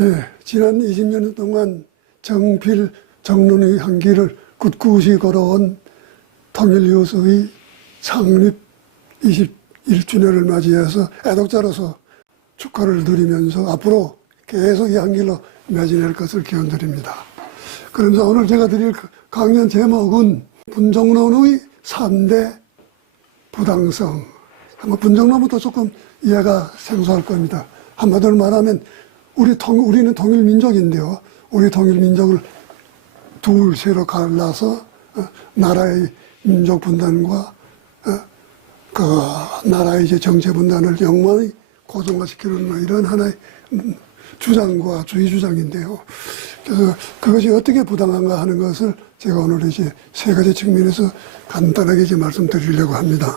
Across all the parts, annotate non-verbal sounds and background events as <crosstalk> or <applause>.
예, 지난 20년 동안 정필 정론의 향기를 굳굳이 걸어온 통일뉴스의 창립 21주년을 맞이해서 애독자로서 축하를 드리면서 앞으로 계속 이 향기로 매진할 것을 기원드립니다. 그러면서 오늘 제가 드릴 강연 제목은 분정론의 3대 부당성. 아마 분정론부터 조금 이해가 생소할 겁니다. 한마디로 말하면 우리 통, 우리는 통일민족인데요. 우리 통일민족을 둘 세로 갈라서 어, 나라의 민족 분단과 어, 그 나라의 이제 정체 분단을 영원히 고정화시키는 뭐 이런 하나의 음, 주장과 주의 주장인데요. 그래서 그것이 어떻게 부당한가 하는 것을 제가 오늘 이제 세 가지 측면에서 간단하게 이제 말씀드리려고 합니다.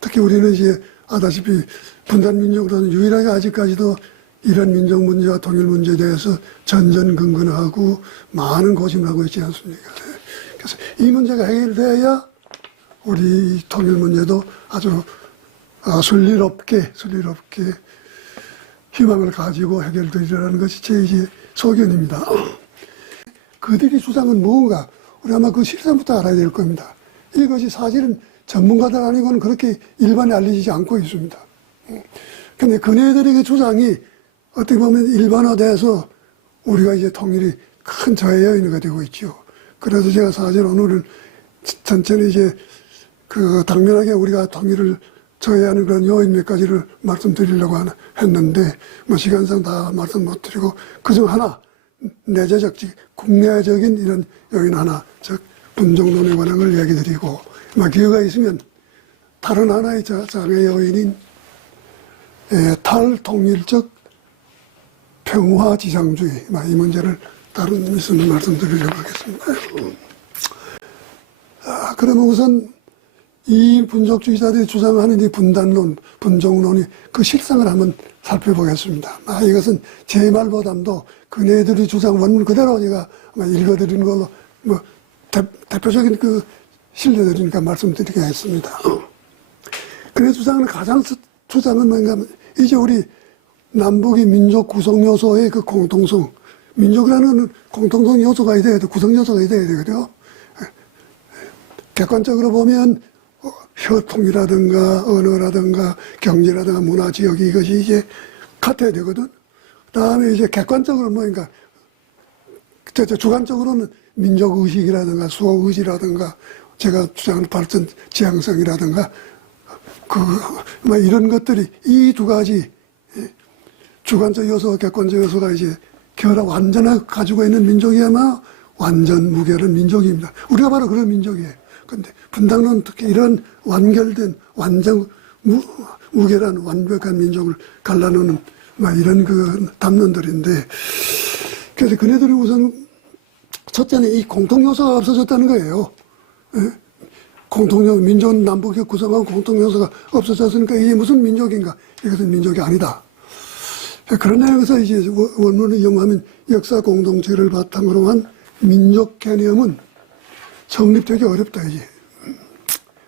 특히 우리는 이제 아다시피 분단민족으로는 유일하게 아직까지도 이런 민족 문제와 통일 문제에 대해서 전전긍긍하고 많은 고심을 하고 있지 않습니까? 그래서 이 문제가 해결돼야 우리 통일 문제도 아주 아, 순리롭게, 순리롭게 희망을 가지고 해결되리라는 것이 제 이제 소견입니다. 그들이 주장은 무언가, 우리 아마 그 실상부터 알아야 될 겁니다. 이것이 사실은 전문가들 아니고는 그렇게 일반에 알려지지 않고 있습니다. 근데 그네들에게 주장이 어떻게 보면 일반화돼서 우리가 이제 통일이 큰 저해 요인이 되고 있죠. 그래서 제가 사실 오늘은 전체는 이제 그 당면하게 우리가 통일을 저해하는 그런 요인 몇 가지를 말씀드리려고 했는데 뭐 시간상 다 말씀 못 드리고 그중 하나 내재적 즉 국내적인 이런 요인 하나 즉 분정론에 관한 걸 얘기 드리고 막 기회가 있으면 다른 하나의 자- 장애 요인인 예, 탈통일적 평화지상주의 막이 문제를 다른 의미에서 말씀드리려고 하겠습니다. 아, 그러면 우선 이 분족주의자들이 주장하는 이 분단론, 분종론이 그 실상을 한번 살펴보겠습니다. 아, 이것은 제 말보담도 그네들이 주장 원문 그대로 제가 읽어드리는 걸로 뭐 대, 대표적인 그 실려드리니까 말씀드리겠습니다. 그네 주장은 가장 스- 주장은 뭔가 이제 우리 남북의 민족 구성 요소의 그 공통성, 민족이라는 공통성 요소가 있어야 돼, 구성 요소가 있어야 되거든요. 객관적으로 보면 어, 혈통이라든가 언어라든가 경제라든가 문화 지역이 이것이 이제 같아야 되거든. 그다음에 이제 객관적으로 뭐니까 저, 저 주관적으로는 민족 의식이라든가 수호 의지라든가 제가 주장하는 발전 지향성이라든가 그 뭐 이런 것들이 이 두 가지 예, 주관적 요소와 객관적 요소가 이제 결합 완전하게 가지고 있는 민족이야말로 완전 무결한 민족입니다. 우리가 바로 그런 민족이에요. 근데 분당론 특히 이런 완결된 완전 무, 무결한 완벽한 민족을 갈라놓는 막 이런 그 담론들인데 그래서 그네들이 우선 첫째는 이 공통 요소가 없어졌다는 거예요. 예? 공통 요소, 민족 남북이 구성한 공통 요소가 없어졌으니까 이게 무슨 민족인가? 이것은 민족이 아니다. 그런 내용에서 이제 원- 원문을 이용하면 역사 공동체를 바탕으로 한 민족 개념은 성립되기 어렵다, 이제.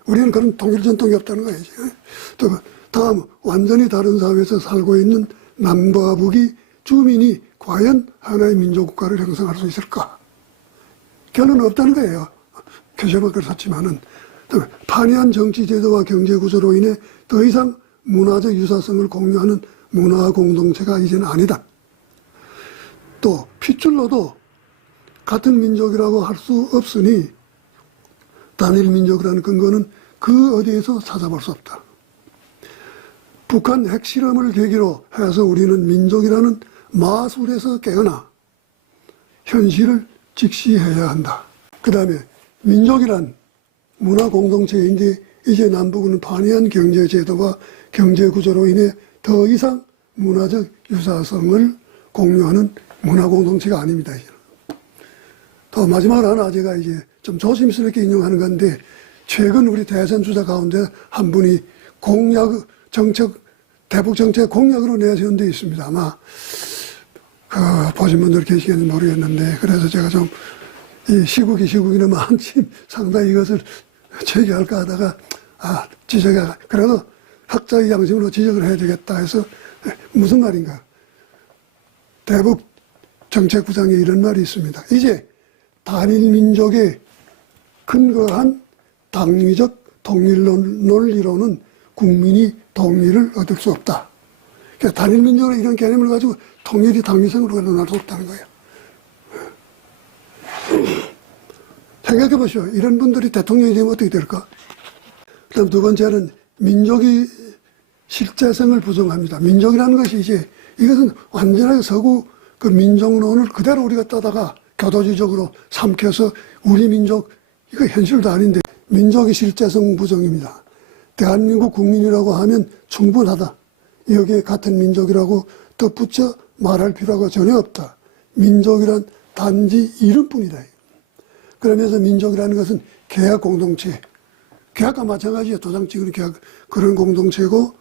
우리는 그런 통일 전통이 없다는 거예요. 또, 다음, 완전히 다른 사회에서 살고 있는 남과 북이 주민이 과연 하나의 민족 국가를 형성할 수 있을까? 결론은 없다는 거예요. 샀지만은. 또 판이한 정치 제도와 경제 구조로 인해 더 이상 문화적 유사성을 공유하는 문화 공동체가 이제는 아니다. 또 핏줄로도 같은 민족이라고 할 수 없으니 단일 민족이라는 근거는 그 어디에서 찾아볼 수 없다. 북한 핵실험을 계기로 해서 우리는 민족이라는 마술에서 깨어나 현실을 직시해야 한다. 그 다음에 민족이란 문화 공동체인데 이제 남북은 반의한 경제 제도와 경제 구조로 인해 더 이상 문화적 유사성을 공유하는 문화 공동체가 아닙니다. 또 마지막으로 하나 제가 이제 좀 조심스럽게 인용하는 건데 최근 우리 대선 주자 가운데 한 분이 공약 정책 대북 정책 공약으로 내세운 데 있습니다. 아마 그 보신 분들 계시겠는지 모르겠는데 그래서 제가 좀 이 시국이 시국이는 마침 <laughs> 상당히 이것을 제기할까 하다가 아 지적이 그래도 학자의 양심으로 지적을 해야 되겠다 해서 무슨 말인가 대북 정책부장에 이런 말이 있습니다. 이제 단일 민족에 근거한 당위적 논- 논리로는 국민이 통일을 얻을 수 없다. 그러니까 단일 민족으로 이런 개념을 가지고 통일이 당위성으로 일어날 수 없다는 거예요. 생각해 보시오. 이런 분들이 대통령이 되면 어떻게 될까? 그다음 두 번째는 민족이 실제성을 부정합니다. 민족이라는 것이 이제 이것은 완전하게 서구 그 민족론을 그대로 우리가 따다가 교도주의적으로 삼켜서 우리 민족 이거 현실도 아닌데 민족의 실제성 부정입니다. 대한민국 국민이라고 하면 충분하다. 여기에 같은 민족이라고 덧붙여 말할 필요가 전혀 없다. 민족이란 단지 이름뿐이다. 그러면서 민족이라는 것은 계약 공동체, 계약과 마찬가지예요. 도장 찍은 계약 그런 공동체고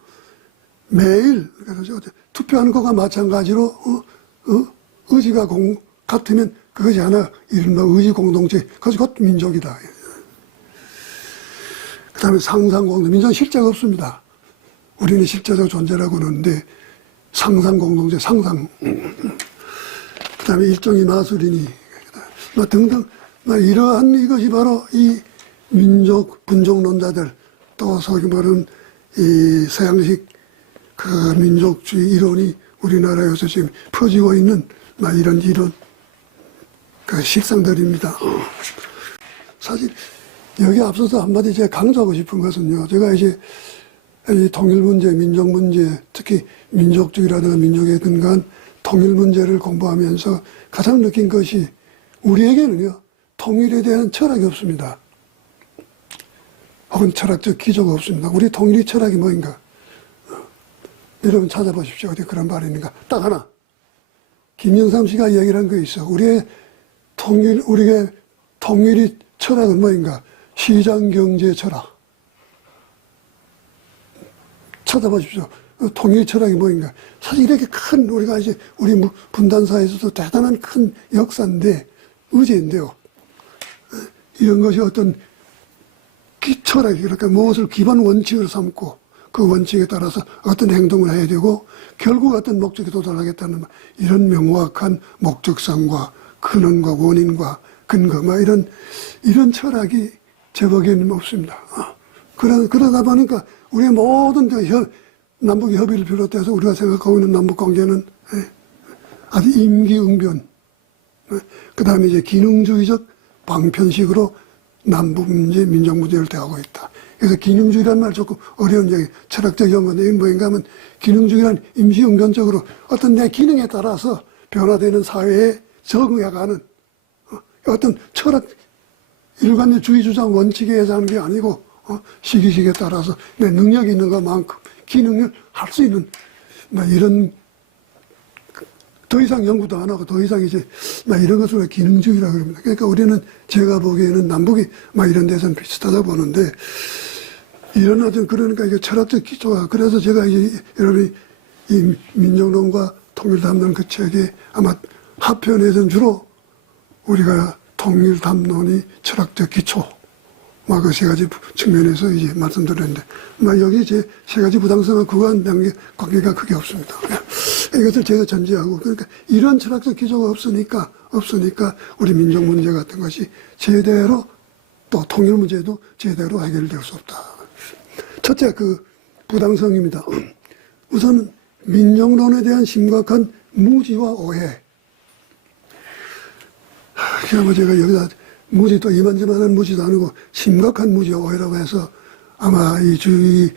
매일 그래서 어때, 투표하는 것과 마찬가지로 어, 어? 의지가 공, 같으면 그것이 하나 이른바 의지 공동체 그것이 곧 민족이다. 그 다음에 상상 공동 민족은 실제가 없습니다. 우리는 실제적 존재라고 하는데 상상 공동체 상상 그 다음에 일종의 마술이니 뭐 등등 뭐 이러한 이것이 바로 이 민족 분종론자들 또 소위 말하는 이 서양식 그 민족주의 이론이 우리나라에서 지금 퍼지고 있는 막 이런 이론 그 식상들입니다. 사실 여기 앞서서 한마디 제가 강조하고 싶은 것은요. 제가 이제 이 통일 문제, 민족 문제, 특히 민족주의라든가 민족에 근거한 통일 문제를 공부하면서 가장 느낀 것이 우리에게는요. 통일에 대한 철학이 없습니다. 혹은 철학적 기조가 없습니다. 우리 통일의 철학이 뭐인가? 어, 여러분 찾아보십시오. 어디 그런 말이 있는가? 딱 하나. 김영삼 씨가 이야기를 한거 있어. 우리의 통일, 우리의 통일의 철학은 뭐인가? 시장 경제 철학. 찾아보십시오. 그 통일 철학이 뭐인가? 사실 이렇게 큰 우리가 이제 우리 무- 분단사에서도 대단한 큰 역사인데 의제인데요. 이런 것이 어떤 기, 철학이 그러니까 무엇을 기본 원칙으로 삼고 그 원칙에 따라서 어떤 행동을 해야 되고 결국 어떤 목적에 도달하겠다는 이런 명확한 목적성과 근원과 원인과 근거 막 이런 이런 철학이 제 보기에는 없습니다. 어. 그러, 그러다 보니까 우리의 모든 그 협, 남북 협의를 비롯해서 우리가 생각하고 있는 남북 관계는 예, 아주 임기응변 그 다음에 이제 기능주의적 방편식으로 남북 문제, 민족 문제를 대하고 있다. 그래서 기능주의라는 말 조금 어려운 얘기, 철학적 이건 뭐인가 하면 기능주의란 임시응변적으로 어떤 내 기능에 따라서 변화되는 사회에 적응해가는 어, 어떤 철학, 일관의 주의 주장 원칙에 의해서 하는 게 아니고 어, 시기식에 따라서 내 능력이 있는 것만큼 기능을 할 수 있는 뭐 이런 더 이상 연구도 안 하고 더 이상 이제 막 이런 것을 기능주의라고 그럽니다. 그러니까 우리는 제가 보기에는 남북이 막 이런 데서는 비슷하다 보는데 이런 어떤 그러니까 이게 철학적 기초가 그래서 제가 이제 여러분이 이 민족론과 통일 담론 그 책에 아마 하편에서는 주로 우리가 통일 담론이 철학적 기초 막그세 가지 측면에서 이제 말씀드렸는데, 막 여기 제 세 가지 부당성과 그간 관계, 관계가 크게 없습니다. 이것을 제가 전제하고, 그러니까 이런 철학적 기조가 없으니까, 없으니까 우리 민족 문제 같은 것이 제대로 또 통일 문제도 제대로 해결될 수 없다. 첫째, 그 부당성입니다. <clears throat> 우선 민족론에 대한 심각한 무지와 오해. 그야말로 제가 여기다 무지 또 이만저만한 무지도 아니고 심각한 무지 오해라고 해서 아마 이 주의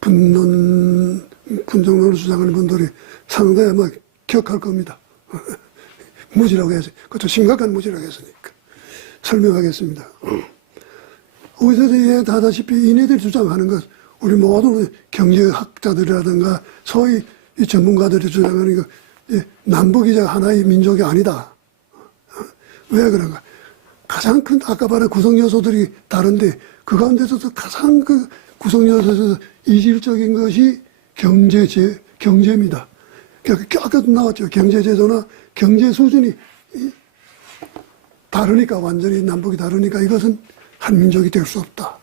분론, 분정론을 주장하는 분들이 상당히 아마 기억할 겁니다. <laughs> 무지라고 해서, 그것도 심각한 무지라고 했으니까. 설명하겠습니다. 어디서도 이해다다시피 이네들이 주장하는 것, 우리 모든 경제학자들이라든가 소위 이 전문가들이 주장하는 것, 이 남북이 하나의 민족이 아니다. 왜 그런가? 가장 큰 아까 말한 구성 요소들이 다른데 그 가운데서도 가장 그 구성 요소에서 이질적인 것이 경제 제 경제입니다. 그러니까 아까도 나왔죠. 경제 제도나 경제 수준이 이- 다르니까 완전히 남북이 다르니까 이것은 한 민족이 될 수 없다.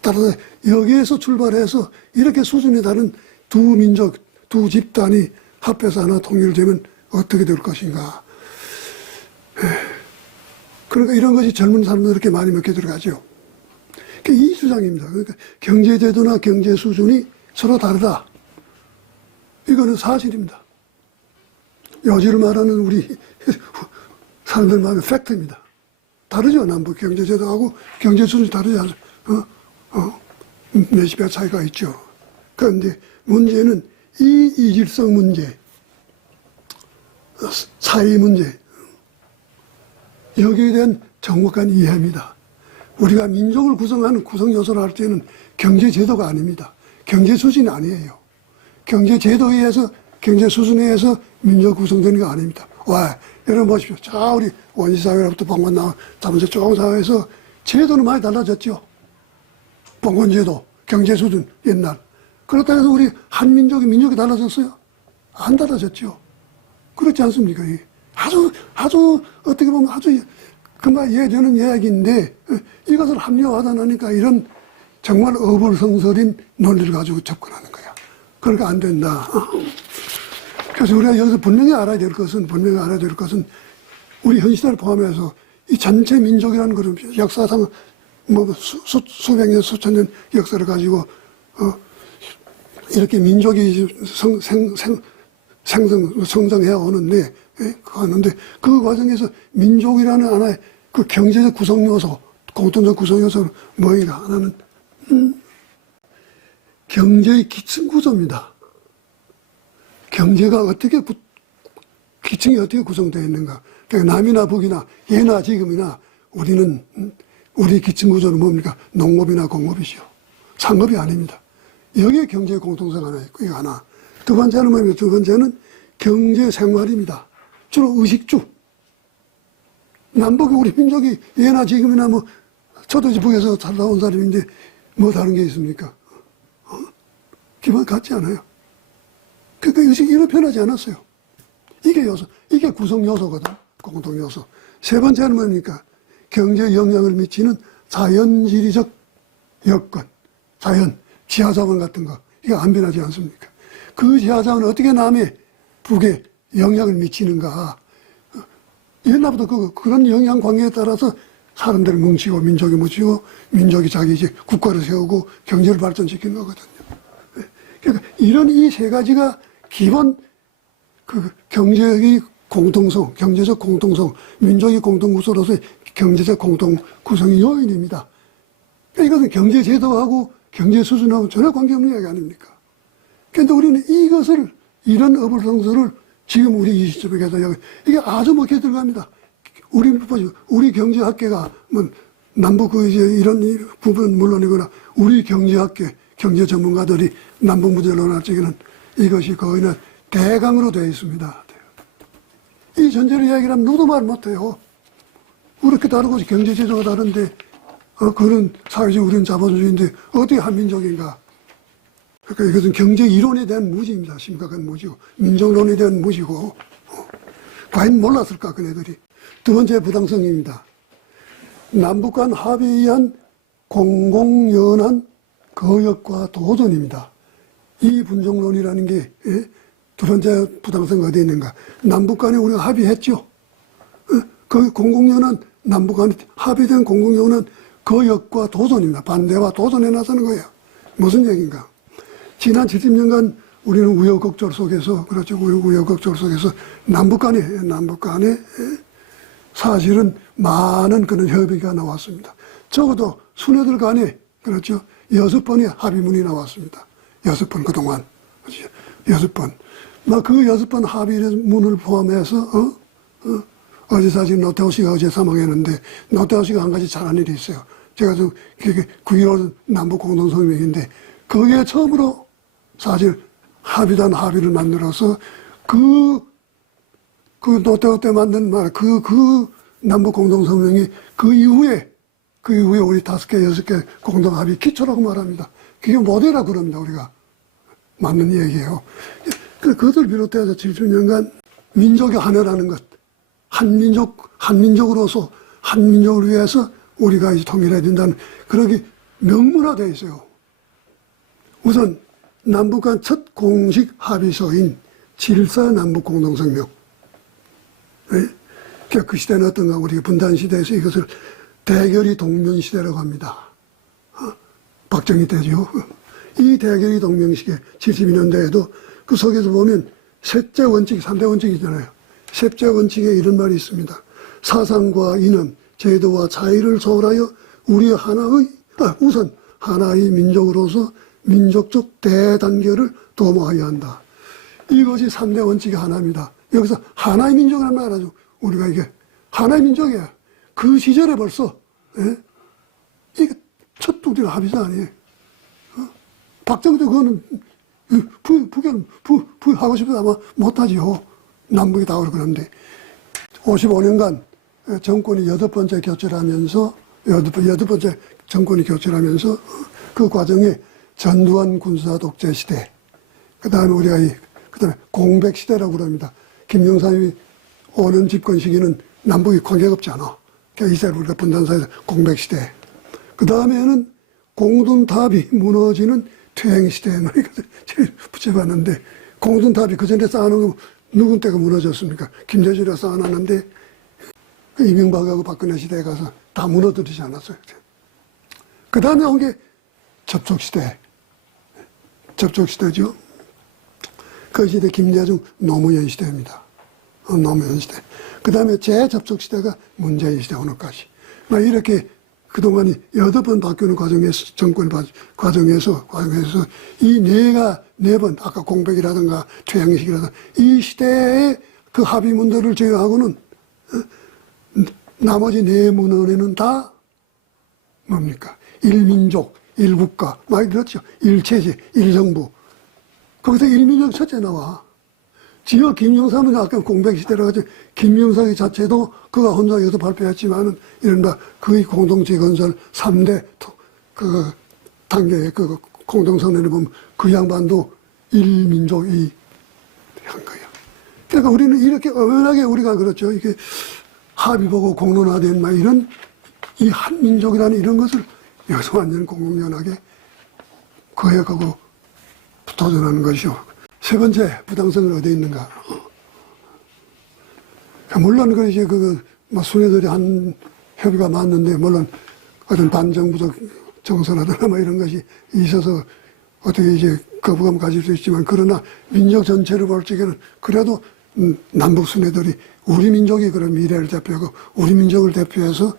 따라서 여기에서 출발해서 이렇게 수준이 다른 두 민족, 두 집단이 합해서 하나 통일되면 어떻게 될 것인가. 에, 그러니까 이런 것이 젊은 사람들 이렇게 많이 먹게 들어가죠. 그이 주장입니다. 그러니까 경제제도나 경제 수준이 서로 다르다. 이거는 사실입니다. 요지를 말하는 우리 사람들 말하는 팩트입니다. 다르죠. 남북 경제제도하고 경제 수준이 다르지 않아요. 어? 어? 몇십 배 차이가 있죠. 그런데 문제는 이 이질성 문제, 사회 문제, 여기에 대한 정확한 이해입니다. 우리가 민족을 구성하는 구성 요소를 할 때는 경제 제도가 아닙니다. 경제 수준이 아니에요. 경제 제도에 의해서 경제 수준에 의해서 민족 구성되는 거 아닙니다. 와, 여러분 보십시오. 자, 우리 원시사회로부터 봉건 나온 자본주의 좋은 사회에서 제도는 많이 달라졌죠. 봉건제도, 경제 수준, 옛날. 그렇다고 해서 우리 한민족이 민족이 달라졌어요? 안 달라졌죠. 그렇지 않습니까? 아주, 아주, 어떻게 보면 아주 그만 이해되는 이야기인데, 어, 이것을 합리화하다 보니까 이런 정말 어불성설인 논리를 가지고 접근하는 거야. 그러니까 안 된다. 그래서 우리가 여기서 분명히 알아야 될 것은, 분명히 알아야 될 것은, 우리 현 시대를 포함해서 이 전체 민족이라는 그런 역사상 뭐 수, 수, 수백 년, 수천 년 역사를 가지고, 어, 이렇게 민족이 성, 생, 생, 생성, 성장해 오는데, 예, 가는데, 그 과정에서 민족이라는 하나의 그 경제적 구성 요소, 공통적 구성 요소는 뭐인가? 하나는, 음, 경제의 기층 구조입니다. 경제가 어떻게, 구, 기층이 어떻게 구성되어 있는가? 그러니까 남이나 북이나 예나 지금이나 우리는, 음, 우리 기층 구조는 뭡니까? 농업이나 공업이죠. 상업이 아닙니다. 여기에 경제 공통성 하나 있고, 이거 하나. 두 번째는 뭐냐면, 두 번째는 경제 생활입니다. 주로 의식주. 남북이 우리 민족이 예나 지금이나 뭐, 저도 북에서 살다 온 사람인데, 뭐 다른 게 있습니까? 어? 기본 같지 않아요. 그러니까 이렇게 변하지 않았어요. 이게 요소, 이게 구성 요소거든. 공통 요소. 세 번째는 뭡니까? 경제에 영향을 미치는 자연지리적 여건. 자연, 지하자원 같은 거. 이거 안 변하지 않습니까? 그 지하자원은 어떻게 남의 북에 영향을 미치는가. 어, 옛날부터 그, 그런 영향 관계에 따라서 사람들이 뭉치고 민족이 뭉치고 민족이 자기 이제 국가를 세우고 경제를 발전시키는 거거든요. 예. 그러니까 이런 이 세 가지가 기본 그 경제의 공통성, 경제적 공통성, 민족의 공동구조로서의 경제적 공동 구성의 요인입니다. 그러니까 이것은 경제 제도하고 경제 수준하고 전혀 관계없는 이야기 아닙니까? 그런데 우리는 이것을, 이런 어불성설을 지금 우리 이 시점에 계속 이게 아주 먹게 들어갑니다. 보죠. 우리 경제학계가, 뭐, 남북 그 이제 이런 이 부분은 물론이거나, 우리 경제학계, 경제 전문가들이 남북 문제를 논할 적에는 이것이 거의는 대강으로 되어 있습니다. 이 전제를 이야기를 하면 누구도 말 못해요. 그렇게 다르고 경제 제도가 다른데, 어, 그는 사회주의, 우리는 자본주의인데, 어떻게 한민족인가? 그러니까 이것은 경제 이론에 대한 무지입니다. 심각한 무지고. 민족론에 대한 무지고. 어. 과연 몰랐을까, 그네들이. 두 번째 부당성입니다. 남북 간 합의에 의한 공공연한 거역과 도전입니다. 이 분종론이라는 게, 예? 두 번째 부당성이 어디에 있는가? 남북 간에 우리가 합의했죠. 어? 그 공공연한, 남북 간에 합의된 공공연한 거역과 도전입니다. 반대와 도전에 나서는 거예요. 무슨 얘기인가? 지난 70년간 우리는 우여곡절 속에서, 그렇죠. 우여곡절 속에서 남북 간에, 남북 간에 사실은 많은 그런 협의가 나왔습니다. 적어도 수녀들 간에, 그렇죠. 여섯 번의 합의문이 나왔습니다. 여섯 번 그동안. 여섯 번. 막그 여섯 번 합의문을 포함해서, 어? 어? 어제 사실 노태우 씨가 어제 사망했는데, 노태우 씨가 한 가지 잘한 일이 있어요. 제가 저, 그게 9.15 남북 공동성명인데, 거기에 처음으로 사실 합의단 합의를 만들어서 그, 그 노태우 때 만든 말, 그, 그 남북 공동성명이 그 이후에, 그 이후에 우리 다섯 개, 여섯 개 공동합의 기초라고 말합니다. 그게 모델이라고 그럽니다, 우리가. 맞는 얘기예요. 그, 그것을 비롯해서 70년간 민족의 하나라는 것, 한민족, 한민족으로서 한민족을 위해서 우리가 이제 통일해야 된다는 게 명문화되어 있어요. 우선 남북 간 첫 공식 합의서인 질서 남북 공동성명 예? 그그 시대는 어떤가 우리 분단 시대에서 이것을 대결이 동명 시대라고 합니다. 어? 박정희 때죠. 이 대결이 동명 시대 72년대에도 그 속에서 보면 셋째 원칙, 삼대 원칙이잖아요. 셋째 원칙에 이런 말이 있습니다. 사상과 이념, 제도와 차이를 초월하여 우리 하나의 아, 우선 하나의 민족으로서 민족적 대단결을 도모하여야 한다. 이것이 삼대 원칙의 하나입니다. 여기서 하나의 민족이라는 말 하죠. 우리가 이게 하나의 민족이야. 그 시절에 벌써 예? 이게 첫 우리가 합의자 아니에요. 어? 박정희도 그거는 부, 부견 부, 부 하고 싶어도 아마 못하지요. 남북이 다 그러고 그런데 55년간 정권이 여덟 번째 교체하면서 여덟, 번- 여덟 번째 정권이 교체하면서 그 과정에 전두환 군사 독재 시대, 그 다음에 우리가 이, 그 다음에 공백 시대라고 그럽니다. 김영삼이 오는 집권 시기는 남북이 관계가 없지 않아. 이제 우리가 분단사에서 공백 시대. 그 다음에는 공든탑이 무너지는 퇴행 시대. 뭐 <laughs> 제일 붙여봤는데 공든탑이 그 전에 쌓아놓은 거 누군 때가 무너졌습니까? 김대중이라 쌓아놨는데 그 이명박하고 박근혜 시대에 가서 다 무너뜨리지 않았어요. 그 다음에 온 게 접촉시대. 접촉시대죠. 그 시대 김대중 노무현 시대입니다. 어, 노무현 시대. 그 다음에 재접촉 시대가 문재인 시대 오늘까지. 막 이렇게 그동안이 여덟 번 바뀌는 과정에서, 정권 바- 과정에서, 과정에서 이 네가, 네 번, 아까 공백이라든가 퇴양식이라든가 이 시대의 그 합의문들을 제외하고는 어, 나머지 네 문헌에는 다 뭡니까? 일민족, 일국가, 많이 들었죠? 일체제, 일정부. 거기서 일민족 첫째 나와. 지어 김영삼은 아까 공백 시대라 가지고 김영삼이 자체도 그가 혼자 여기서 발표했지만은 이른바 그의 공동체 건설 3대 그 단계의 그 공동선언을 보면 그 양반도 일민족이 한 거예요. 그러니까 우리는 이렇게 엄연하게 우리가 그렇죠. 이게 합의 보고 공론화된 막 이런 이 한민족이라는 이런 것을 여기서 완전 공공연하게 거역하고 도전하는 것이요. 세 번째, 부당성은 어디에 있는가? 어. 물론, 그, 이제, 그, 뭐, 순회들이 한 협의가 많는데, 물론, 어떤 반정부적 정서라든가 뭐 이런 것이 있어서 어떻게 이제 거부감 가질 수 있지만, 그러나 민족 전체를 볼 적에는 그래도 음, 남북 순회들이 우리 민족이 그런 미래를 대표하고 우리 민족을 대표해서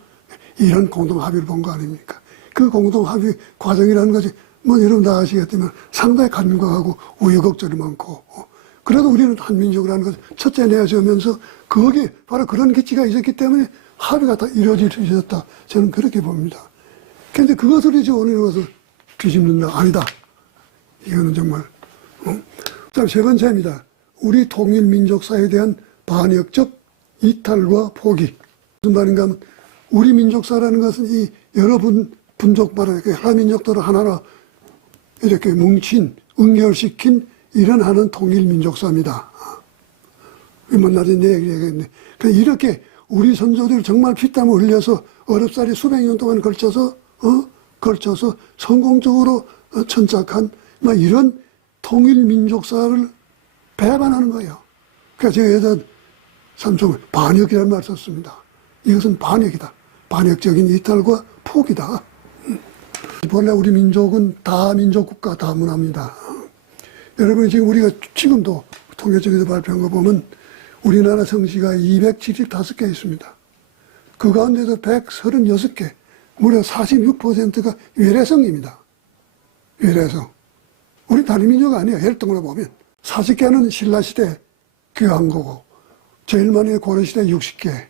이런 공동 합의를 본 거 아닙니까? 그 공동 합의 과정이라는 것이 뭐 여러분 다 아시겠지만 상당히 간과하고 우여곡절이 많고 어, 그래도 우리는 한민족이라는 것을 첫째 내세우면서 거기에 바로 그런 기치가 있었기 때문에 합의가 다 이루어질 수 있었다. 저는 그렇게 봅니다. 근데 그것을 이제 오늘 와서 뒤집는다. 아니다. 이거는 정말. 어? 자, 세 번째입니다. 우리 통일민족사에 대한 반역적 이탈과 포기. 무슨 말인가 하면, 우리 민족사라는 것은 이 여러 분 분족 바로 이렇게 하민족들을 하나로 이렇게 뭉친, 응결시킨 하는 통일민족사입니다. 맨날 내 얘기 얘기했네. 그러니까 이렇게 우리 선조들 정말 피땀 흘려서 어렵사리 수백 년 동안 걸쳐서, 어? 걸쳐서 성공적으로 어, 천착한 막 이런 통일민족사를 배반하는 거예요. 그래서 제가 예전 삼성 반역이라는 말을 썼습니다. 이것은 반역이다. 반역적인 이탈과 포기다. 음. 본래 우리 민족은 다민족 국가 다문화입니다. 여러분 지금 우리가 지금도 통계청에서 발표한 거 보면 우리나라 성씨가 275개 있습니다. 그 가운데서 136개, 무려 46%가 외래성입니다. 외래성. 우리 다리민족 아니에요. 혈통으로 보면. 40개는 신라시대 귀한 거고, 제일 많이 고려시대 60개.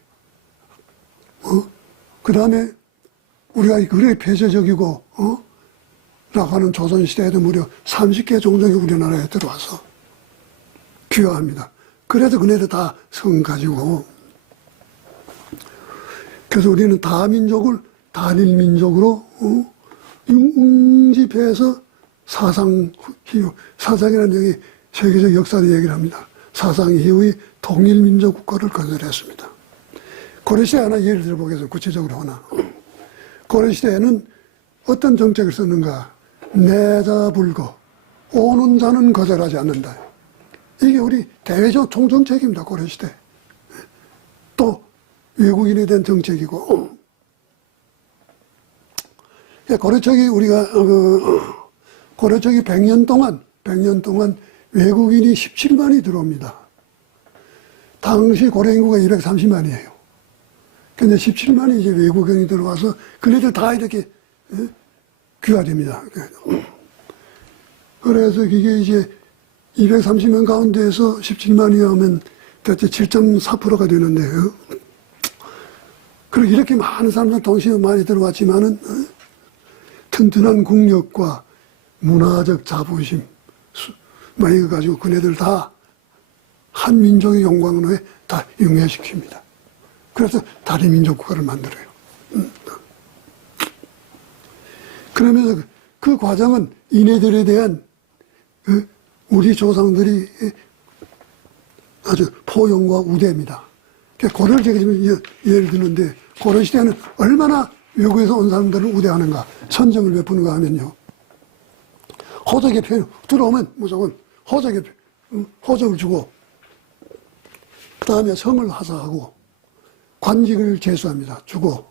어? 그 다음에 우리가 그래 폐쇄적이고, 어? 나가는 조선시대에도 무려 30개 종족이 우리나라에 들어와서 귀화합니다. 그래도 그네들 다 성 가지고. 그래서 우리는 다민족을 단일 민족으로, 어? 융집해서 사상 이후, 사상이라는 얘기 세계적 역사를 얘기를 합니다. 사상 이후의 통일민족 국가를 건설했습니다. 고려시대 하나 예를 들어보겠습니다. 구체적으로 하나. 고려 시대에는 어떤 정책을 썼는가? 내자 불거, 오는 자는 거절하지 않는다. 이게 우리 대외적 총정책입니다. 고려 시대. 외국인에 대한 정책이고 예, 고려척이 우리가 어, 그, 고려척이 100년 동안 100년 동안 외국인이 17만이 들어옵니다. 당시 고려 인구가 230만이에요. 근데 17만이 이제 외국인이 들어와서 그네들 다 이렇게 예, 귀화됩니다. 그래서 이게 이제 230명 가운데에서 17만이 하면 대체 7.4%가 되는데요. 그리고 이렇게 많은 사람들 동시에 많이 들어왔지만은 어, 튼튼한 국력과 문화적 자부심, 수- 뭐 이거 가지고 그네들 다 한 민족의 영광을 다 융해시킵니다. 그래서 다른 민족 국가를 만들어요. 음. 그러면서 그- 그 과정은 이네들에 대한 그 우리 조상들이 아주 포용과 우대입니다. 그러니까 고려를 제가 지금 예- 예를 드는데 고려 시대는 얼마나 외국에서 온 사람들을 우대하는가 선정을 베푸는가 하면요. 호적의 표 들어오면 무조건 호적의 표- 음, 호적을 주고 그 다음에 성을 하사하고 관직을 제수합니다. 주고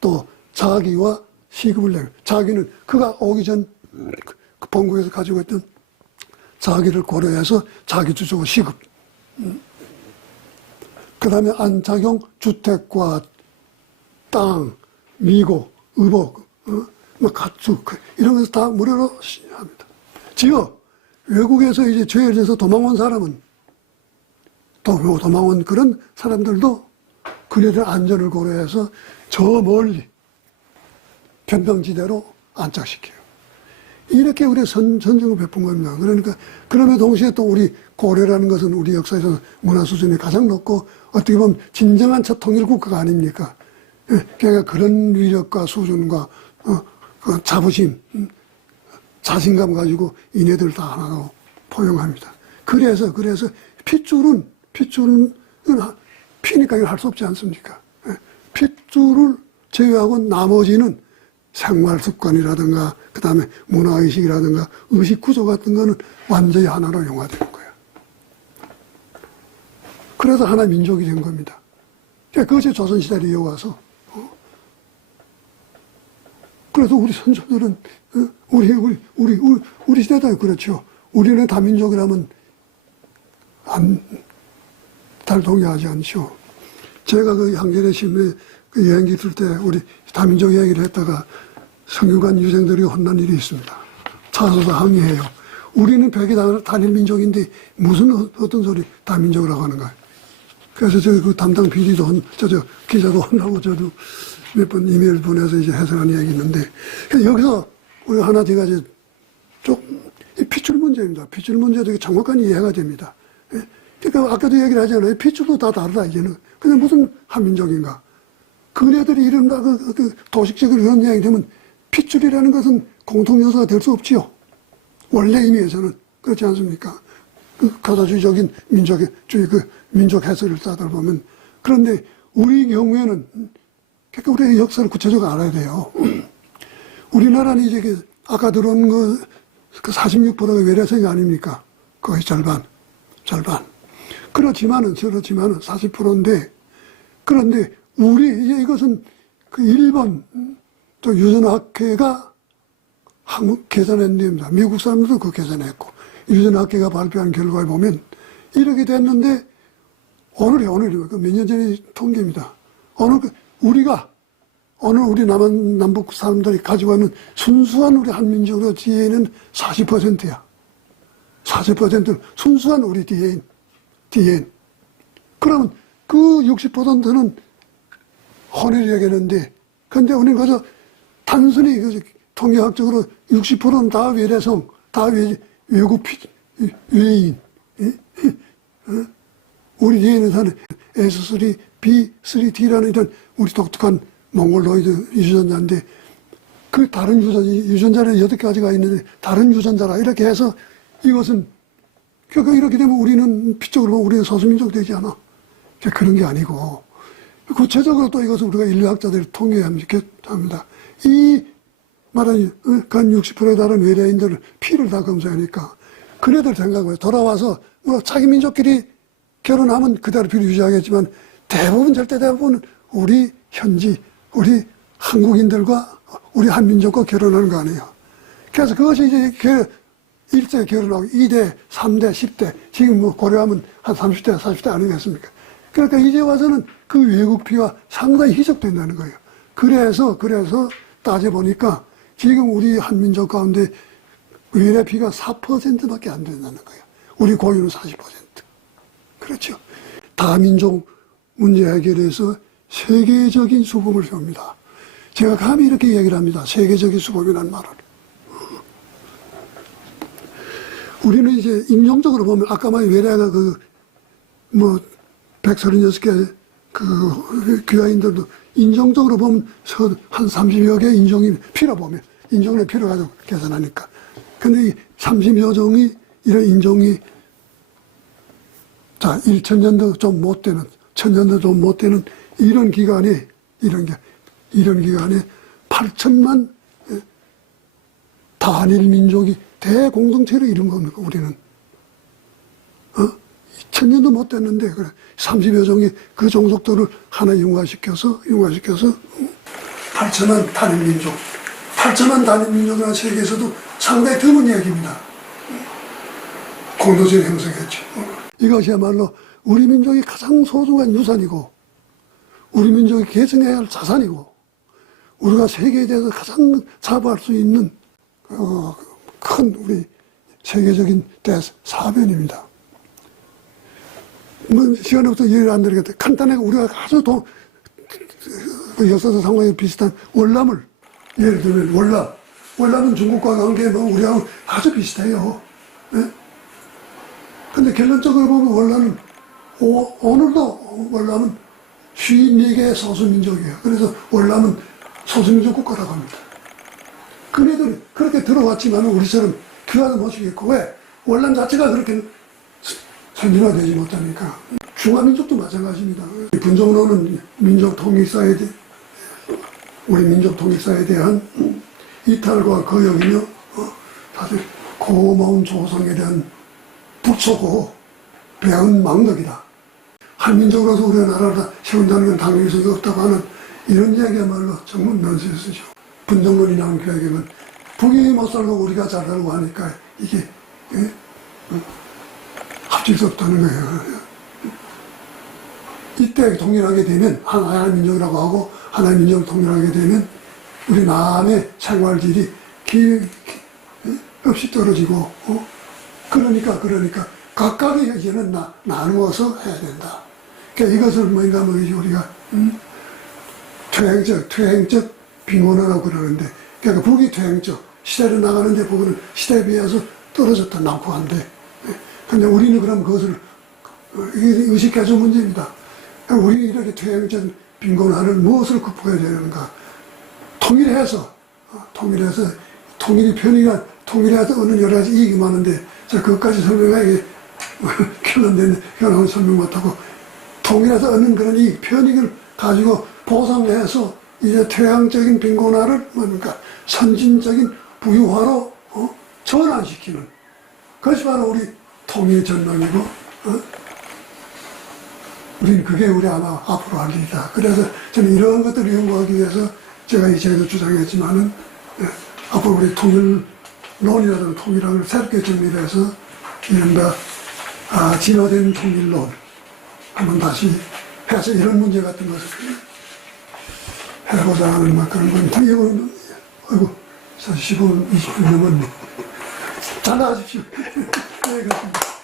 또 자기와 시급을 내고 자기는 그가 오기 전 그- 그 본국에서 가지고 있던 자기를 고려해서 자기도 주고 시급 그 다음에 안착용 주택과 땅, 미고, 의복, 어? 뭐 가축 그 이런 것을 다 무료로 시- 합니다. 지어 외국에서 이제 죄를 져서 도망온 사람은 도, 도망온 그런 사람들도 그네들 안전을 고려해서 저 멀리 변병지대로 안착시켜요. 이렇게 우리 선, 선정을 베푼 겁니다. 그러니까, 그러면 동시에 또 우리 고려라는 것은 우리 역사에서 문화 수준이 가장 높고, 어떻게 보면 진정한 첫 통일 국가가 아닙니까? 예, 그러니까 그런 위력과 수준과, 어, 그 자부심, 음, 자신감 가지고 이네들 다 하나로 포용합니다. 그래서, 그래서 핏줄은, 핏줄은, 하- 피니까 이걸 할 수 없지 않습니까? 예, 핏줄을 제외하고 나머지는 생활 습관이라든가, 그 다음에 문화의식이라든가, 의식 구조 같은 거는 완전히 하나로 용화되는 거예요. 그래서 하나 민족이 된 겁니다. 그러니까 그것이 조선시대를 이어와서, 어? 그래서 우리 선조들은, 어? 우리, 우리, 우리, 우리, 우리 시대도 그렇죠. 우리는 다민족이라면 안, 잘 동의하지 않죠. 제가 그 한겨레 신문에 그 여행기 있을 때 우리 다민족 이야기를 했다가 성균관 유생들이 혼난 일이 있습니다. 찾아서 항의해요. 우리는 백이 다- 단일 민족인데 무슨 어- 어떤 소리 다민족이라고 하는 거예요. 그래서 저 그 담당 PD도 혼, 저, 저 기자도 혼나고 저도 몇 번 이메일 보내서 이제 해석한 이야기 있는데 여기서 우리 하나 제가 이제 좀, 이 핏줄 문제입니다. 핏줄 문제도 정확한 이해가 됩니다. 예? 그러니까 아까도 얘기를 하잖아요. 핏줄도 다 다르다, 이제는. 근데 무슨 한민족인가? 그네들이 이런, 그, 그, 그 도식적으로 이런 이야기 되면 핏줄이라는 것은 공통요소가 될 수 없지요. 원래 의미에서는. 그렇지 않습니까? 그 가다주의적인 민족의, 주의 그 민족 해설을 따다 보면. 그런데 우리 경우에는, 그러니까 우리의 역사를 구체적으로 알아야 돼요. <clears throat> 우리나라는 이제 그 아까 들어온 그, 그 46%가 외래성이 아닙니까? 거의 절반, 절반. 그렇지만은, 그렇지만은 40%인데, 그런데 우리, 이제 이것은 그 일본, 또 유전학회가 한국 계산한 데입니다. 미국 사람들도 그 계산했고, 유전학회가 발표한 결과에 보면 이렇게 됐는데, 오늘이 오늘이 몇년 전의 통계입니다. 오늘 그 우리가 오늘 우리 남한 남북 사람들이 가지고 있는 순수한 우리 한민족의 DNA는 40%야. 40%는 순수한 우리 DNA. 그러면 그 60%는 혼혈이 얘기하는데, 근데 우리는 그저 단순히 그 통계학적으로 60%는 다 외래성, 다 외, 외국 피, 외인. 예? 어? 우리 DNA는 사는 S3, B3T라는 이런 우리 독특한 몽골로이드 유전자인데 그 다른 유전, 유전자는 여덟 가지가 있는데 다른 유전자라 이렇게 해서 이것은 그러니까 이렇게 되면 우리는 피적으로 보면 우리는 소수민족 되지 않아. 그러니까 그런 게 아니고 구체적으로 또 이것을 우리가 인류학자들이 통계합니다. 이 말하는 어, 간 60%에 달하는 외래인들을 피를 다 검사하니까 그네들 생각을 돌아와서 뭐 자기 민족끼리 결혼하면 그대로 피를 유지하겠지만 대부분 절대 대부분 우리 현지, 우리 한국인들과 우리 한민족과 결혼하는 거 아니에요. 그래서 그것이 이제 그 일대 결혼하고 2대, 3대, 10대, 지금 뭐 고려하면 한 30대, 40대 아니겠습니까? 그러니까 이제 와서는 그 외국 피가 상당히 희석된다는 거예요. 그래서, 그래서 따져보니까 지금 우리 한민족 가운데 외래 피가 4%밖에 안 된다는 거예요. 우리 고유는 40%. 그렇죠. 다민족 문제 해결에서 세계적인 수범을 세웁니다. 제가 감히 이렇게 얘기를 합니다. 세계적인 수범이라는 말을. 우리는 이제 인종적으로 보면 아까 말한 외래가 그뭐 136개 그 귀화인들도 인종적으로 보면 서- 한 30여 개 인종이 필요 보면 인종의 필요 가지고 계산하니까. 근데 이 30여 종이 이런 인종이 자, 1천년도 좀 못 되는, 천년도 좀 못 되는 이런 기간에, 이런 게, 이런 기간에 8천만 예, 단일 민족이 대공동체를 이룬 겁니까, 우리는. 어? 천년도 못 됐는데, 그래. 30여 종이 그 종속도를 하나 융화시켜서, 융화시켜서, 8천만 단일 민족. 8천만 단일 민족이라는 세계에서도 상당히 드문 얘기입니다. 공도적 형성했죠. 이것이야말로 우리 민족이 가장 소중한 유산이고, 우리 민족이 계승해야 할 자산이고, 우리가 세계에 대해서 가장 자부할 수 있는 어, 큰 우리 세계적인 대사변입니다. 뭐 시간 없어서 예를 안 드리겠다. 간단하게 우리가 아주 동, 그 역사적 상황에 비슷한 월남을 예를 들면 월남. 월남은 중국과 관계 뭐 우리하고 아주 비슷해요. 예? 근데 결론적으로 보면 월남은 오, 오늘도 월남은 54개의 소수민족이에요. 그래서 월남은 소수민족 국가라고 합니다. 그네들 그렇게 들어왔지만 우리처럼 귀화도 못 시겠고 왜? 월남 자체가 그렇게 선진화되지 못하니까 중화민족도 마찬가지입니다. 분정론은 민족 통일사에 대 우리 민족 통일사에 대한 이탈과 거역이며 어, 다들 고마운 조상에 대한 부초고 배은 망덕이다. 한민족으로서 우리가 나라를 다 세운다는 건 당위성이 없다고 하는 이런 이야기야말로 정말 넌센스죠. 분정론이 나온 교육은 북이 못 살고 우리가 잘 살고 하니까 이게 예? 어? 합칠 수 없다는 거예요. 이때 통일하게 되면 하나의 민족이라고 하고 하나의 민족을 통일하게 되면 우리 남의 생활질이 기, 기- 없이 떨어지고 어? 그러니까 그러니까 각각의 이제는 나, 나누어서 해야 된다. 그러니까 이것을 뭔가 뭐 우리가 음? 퇴행적 퇴행적 빈곤화라고 그러는데 그러니까 북이 퇴행적 시대로 나가는데 북은 시대에 비해서 떨어졌다 낙후한데 예. 근데 우리는 그럼 그것을 어, 의식해서 문제입니다. 우리 이렇게 퇴행적 빈곤화를 무엇을 극복해야 되는가? 통일해서 어, 통일해서 통일이 편의가 통일해서 얻는 여러 가지 이익이 많은데 자 그것까지 설명하기 결론되는 <laughs> 결론 설명 못하고 통일해서 얻는 그런 이익 편익을 가지고 보상해서 이제 퇴행적인 빈곤화를 뭡니까 선진적인 부유화로 어? 전환시키는 그것이 바로 우리 통일 전망이고 어? 우리는 그게 우리 아마 앞으로 할 일이다. 그래서 저는 이러한 것들을 연구하기 위해서 제가 이 책에도 주장했지만은 예, 앞으로 우리 통일론이라든가 통일학을 새롭게 정리해서 이른바 아, 진화된 통일론 한번 다시 해서 이런 문제 같은 것을 해보자 하는 막 그런 겁니다. 이건 아이고 15분 20분 넘었네. 잘 나가십시오. 네, 그렇습니다.